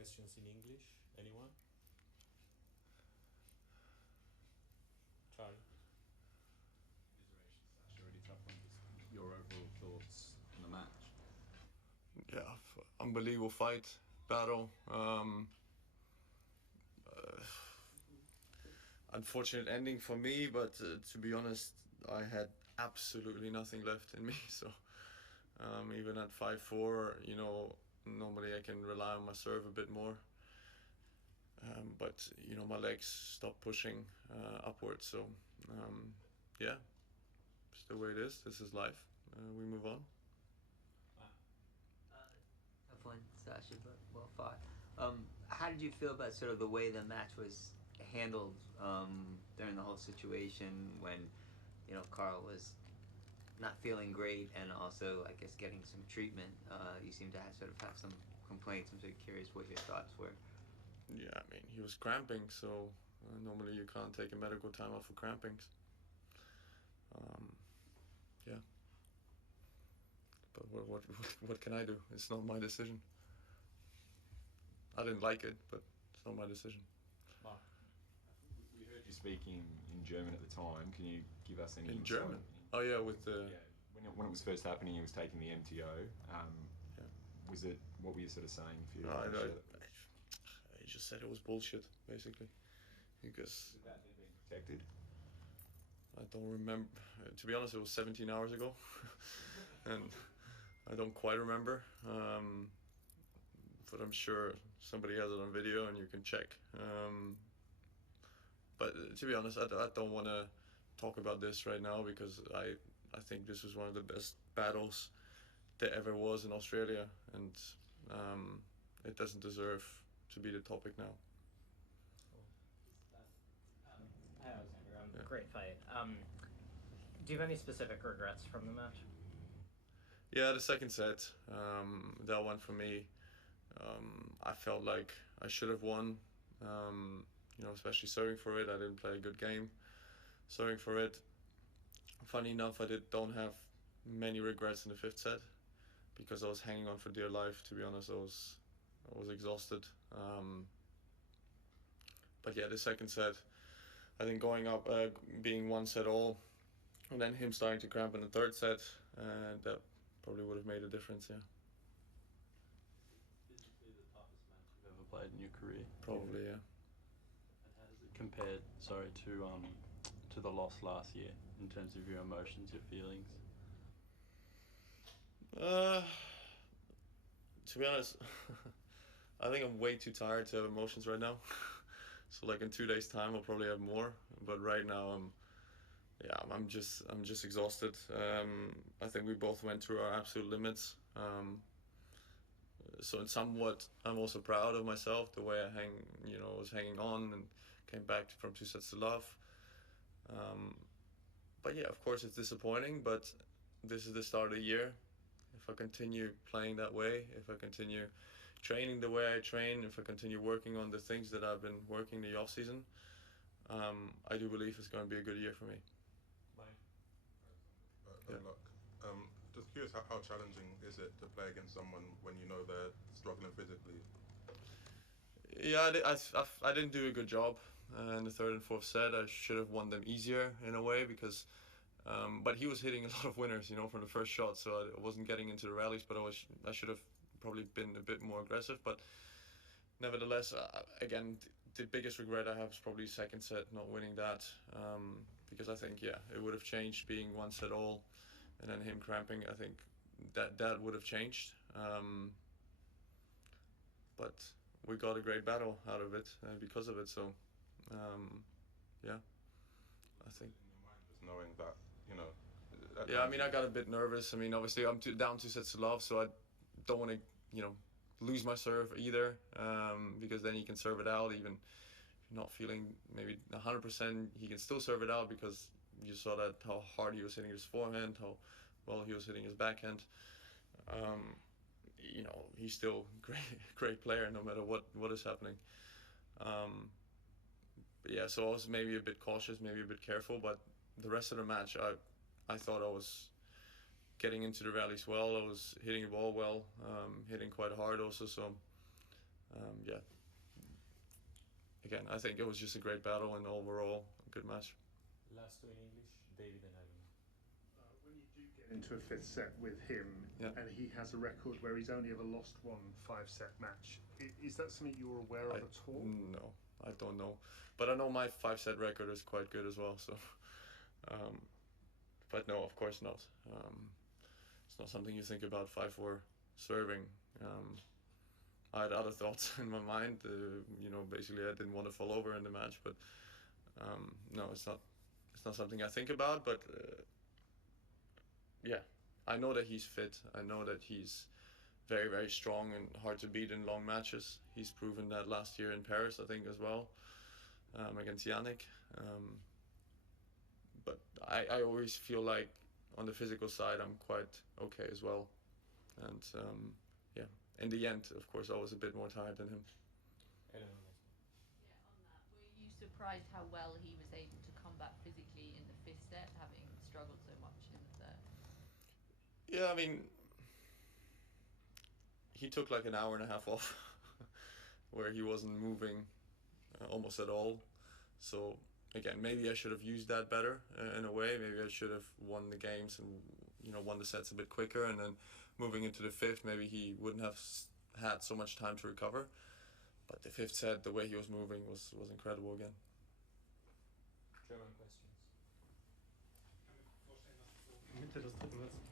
questions in English? Anyone? Charlie? It's already tough one. Just your overall thoughts on the match. Yeah, unbelievable fight, battle. Unfortunate ending for me, but to be honest, I had absolutely nothing left in me. So even at 5-4, normally I can rely on my serve a bit more. But my legs stopped pushing upwards. So yeah, it's the way it is. This is life. We move on. Tough one, Sasha, but well fought. How did you feel about sort of the way the match was handled during the whole situation when, Carl was not feeling great and also, I guess, getting some treatment? You seem to have some complaints. I'm sort of curious what your thoughts were. Yeah, I mean, he was cramping, so normally you can't take a medical time off for crampings. Yeah. But what can I do? It's not my decision. I didn't like it, but it's not my decision. Mark? We heard you speaking in German at the time. Can you give us any In insight? German? Oh yeah, with the... Yeah, when it was first happening, he was taking the MTO. Yeah. Was it, what were you sort of saying? If you I just said it was bullshit, basically. Because... Did that being protected? I don't remember. To be honest, it was 17 hours ago. And I don't quite remember. But I'm sure somebody has it on video and you can check. But to be honest, I don't want to talk about this right now because I think this was one of the best battles there ever was in Australia, and it doesn't deserve to be the topic now. Hi, Alexander. Great fight. Do you have any specific regrets from the match? Yeah, the second set, that one for me, I felt like I should have won. Especially serving for it. I didn't play a good game serving for it. Funny enough, I don't have many regrets in the fifth set because I was hanging on for dear life. To be honest, I was exhausted. But yeah, the second set, I think going up, being one set all, and then him starting to cramp in the third set, that probably would have made a difference. Yeah. Is it the toughest match you've ever played in your career? Probably, yeah. And how does it compare, to the loss last year in terms of your emotions, your feelings? To be honest, I think I'm way too tired to have emotions right now. So like in 2 days' time, I'll probably have more. But right now, I'm just exhausted. I think we both went through our absolute limits. So in somewhat, I'm also proud of myself, the way I was hanging on and came back from 2 sets to love. But yeah, of course it's disappointing, but this is the start of the year. If I continue playing that way, if I continue training the way I train, if I continue working on the things that I've been working the off season, I do believe it's going to be a good year for me. Bye. Good luck. Just curious, how challenging is it to play against someone when you know they're struggling physically? Yeah, I didn't do a good job in the third and fourth set. I should have won them easier in a way because, but he was hitting a lot of winners, from the first shot. So I wasn't getting into the rallies, but I should have probably been a bit more aggressive. But nevertheless, again, the biggest regret I have is probably second set, not winning that, because I think it would have changed being one set all, and then him cramping. I think that would have changed. But we got a great battle out of it because of it. So, yeah, I think. In your mind, just knowing that, Yeah, I mean, I got a bit nervous. I mean, obviously, I'm down 2 sets to love, so I don't want to, lose my serve either, because then he can serve it out even if you're not feeling maybe 100%. He can still serve it out because you saw that how hard he was hitting his forehand, how well he was hitting his backhand. He's still great player no matter what is happening. But yeah, so I was maybe a bit cautious, maybe a bit careful, but the rest of the match, I thought I was getting into the rallies well. I was hitting the ball well, hitting quite hard also. So yeah. Again, I think it was just a great battle and overall a good match. Last two in English, David and Ivan. When you do get into a fifth set with him, Yeah. and he has a record where he's only ever lost one 5-set match, is that something you're aware of at all? No, I don't know. But I know my 5-set record is quite good as well, so. But no, of course not. It's not something you think about 5-4 serving. I had other thoughts in my mind. Basically I didn't want to fall over in the match, but no, it's not something I think about. But yeah, I know that he's fit. I know that he's very, very strong and hard to beat in long matches. He's proven that last year in Paris, I think, as well, against Yannick. But I always feel like on the physical side I'm quite okay as well. And yeah, in the end, of course, I was a bit more tired than him. Eleanor. Yeah, on that, were you surprised how well he was able to come back physically in the fifth set, having struggled so much in the third? Yeah, I mean, he took like an hour and a half off where he wasn't moving almost at all. So again, maybe I should have used that better in a way. Maybe I should have won the games and won the sets a bit quicker, and then moving into the fifth, maybe he wouldn't have had so much time to recover. But the fifth set, the way he was moving was incredible again. German questions. Mitte des dritten Satzes.